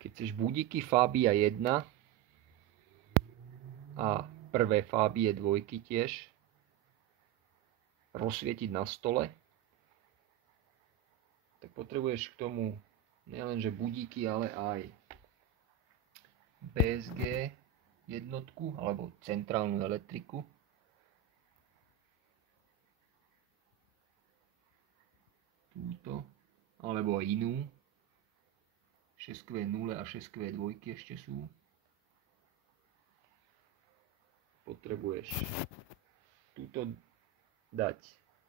Keď chceš budíky Fabia 1 a prvé Fabie 2 tiež rozsvietiť na stole, tak potrebuješ k tomu nielenže budíky, ale aj BSG jednotku alebo centrálnu elektriku. Túto, alebo aj inú. 6Q0 a 6Q2 ešte sú. Potrebuješ túto dať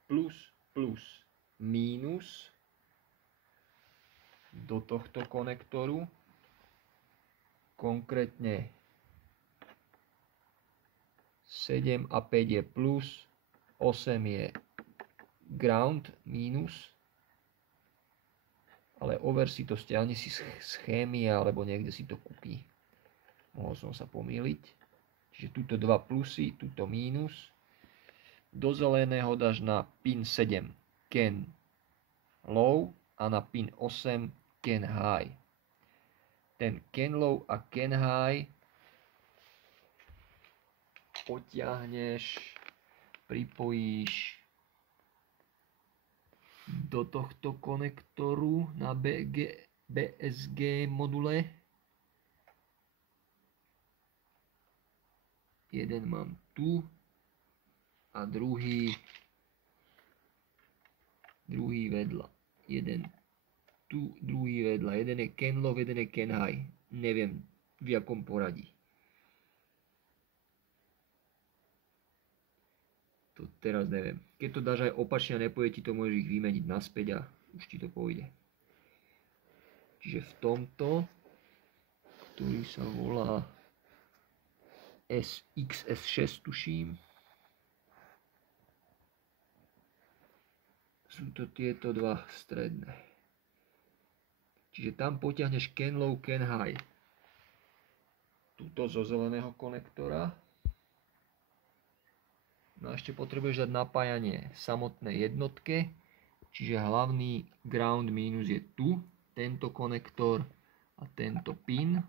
plus, plus, mínus do tohto konektoru. Konkrétne 7 a 5 je plus, 8 je ground mínus. Ale over si to stiahni si z chémie alebo niekde si to kúpi. Mohol som sa pomýliť. Čiže túto 2 plusy, túto mínus. Do zeleného dáš na pin 7 can low a na pin 8 can high. Ten can low a can high potiahneš, pripojíš do tohto konektoru na BSG module. Jeden mám tu a druhý vedľa. Jeden tu, druhý vedľa. Jeden je can low, jeden je can high. Neviem v jakom poradí. To teraz neviem. Keď to dáš aj opačne a nepôjde ti to, môžeš ich vymeniť naspäť a už ti to pôjde. Čiže v tomto, ktorý sa volá XS6 tuším, sú to tieto dva stredné. Čiže tam potiahneš can low, can high. Tuto zo zeleného konektora. No a ešte potrebuješ dať napájanie samotnej jednotke, čiže hlavný ground mínus je tu, tento konektor a tento pin.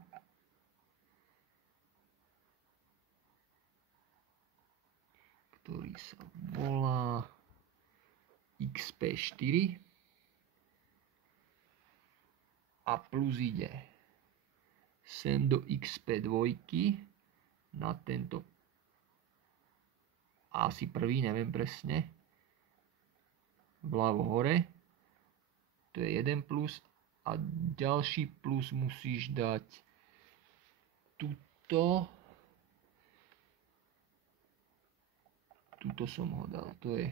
Ktorý sa volá XP4 a plus ide sem do XP2 na tento asi prvý, neviem presne, vľavo hore, to je jeden plus a ďalší plus musíš dať tuto som ho dal, to je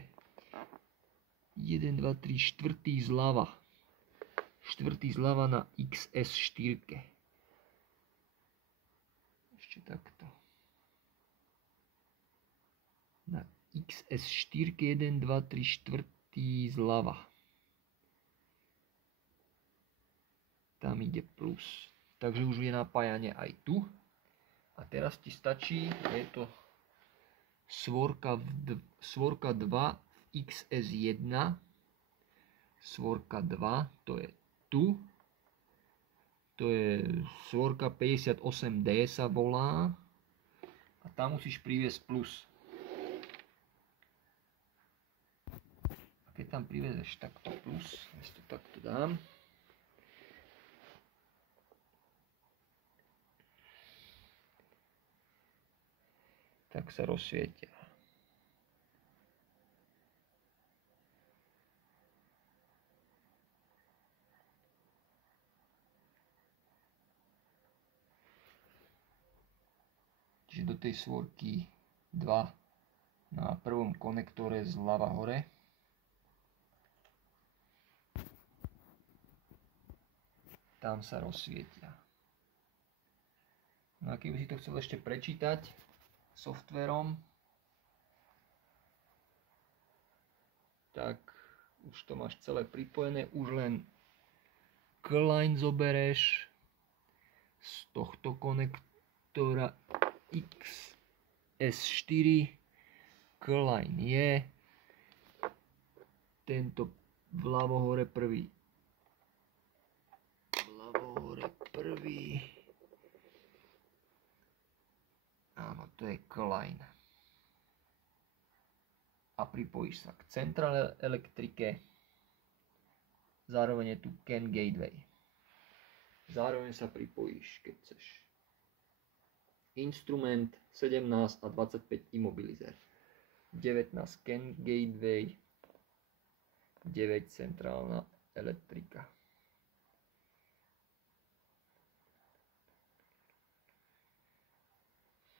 1, 2, 3, štvrtý zľava na XS4. Ešte takto. Na XS4 1, 2, 3, štvrtý zľava. Tam ide plus. Takže už je napájanie aj tu. A teraz ti stačí, je to svorka 2 v XS1. Svorka 2, to je tu. To je svorka 58D sa volá. A tam musíš priviesť plus. Keď tam privezeš takto plus, ja si to takto dám. Tak sa rozsvietia. Čiže do tej svorky 2 na prvom konektore zľava hore. Tam sa rozsvietia. No a keby si to chcel ešte prečítať softverom, tak už to máš celé pripojené, už len K-line zobereš z tohto konektora XS4, K-line je tento vľavo hore prvý, vľavo hore prvý. Áno, to je Klein. A pripojíš sa k centrálnej elektrike. Zároveň je tu CAN Gateway. Zároveň sa pripojíš, keď chceš. Instrument 17 a 25 imobilizer. 19 CAN Gateway. 9 centrálna elektrika.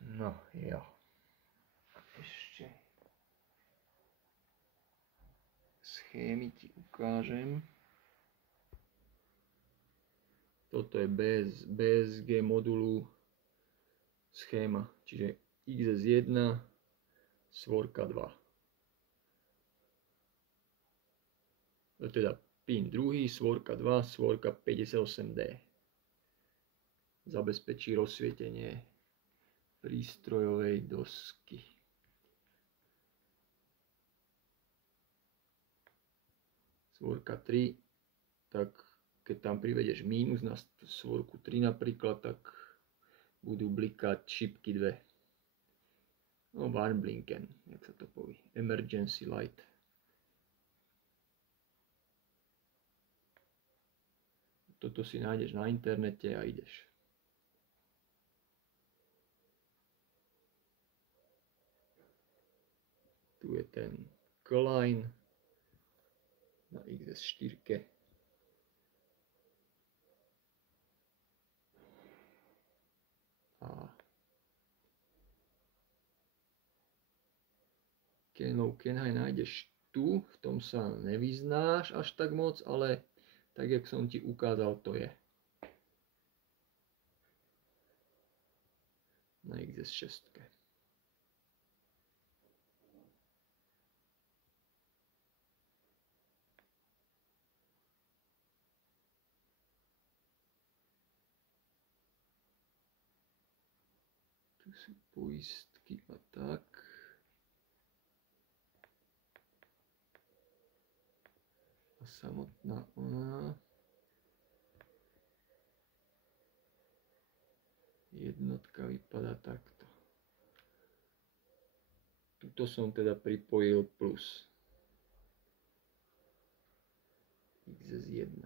No jo. Ešte schémy ti ukážem. Toto je bez BSG modulu schéma, čiže XS1 svorka 2. Teda pin druhý, svorka 2, svorka 58D. Zabezpečí rozsvietenie prístrojovej dosky. Svorka 3, tak keď tam privedeš mínus na svorku 3 napríklad, tak budú blikať šipky 2. No, Warnblinken, jak sa to povie. Emergency light. Toto si nájdeš na internete a ideš. Tu je ten Klein na XS4. A Canov Canhigh nájdeš tu, v tom sa nevyznáš až tak moc, ale tak, jak som ti ukázal, to je. Na XS6. Tu sú poistky a tak. A samotná ona. Jednotka vypadá takto. Tuto som teda pripojil plus. XS1.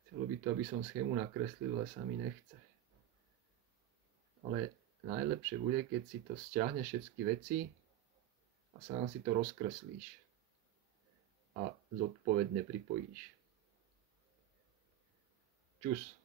Chcelo by to, aby som schému nakreslil, ale sa mi nechce. Ale najlepšie bude, keď si to stiahneš všetky veci a sám si to rozkreslíš a zodpovedne pripojíš. Čus.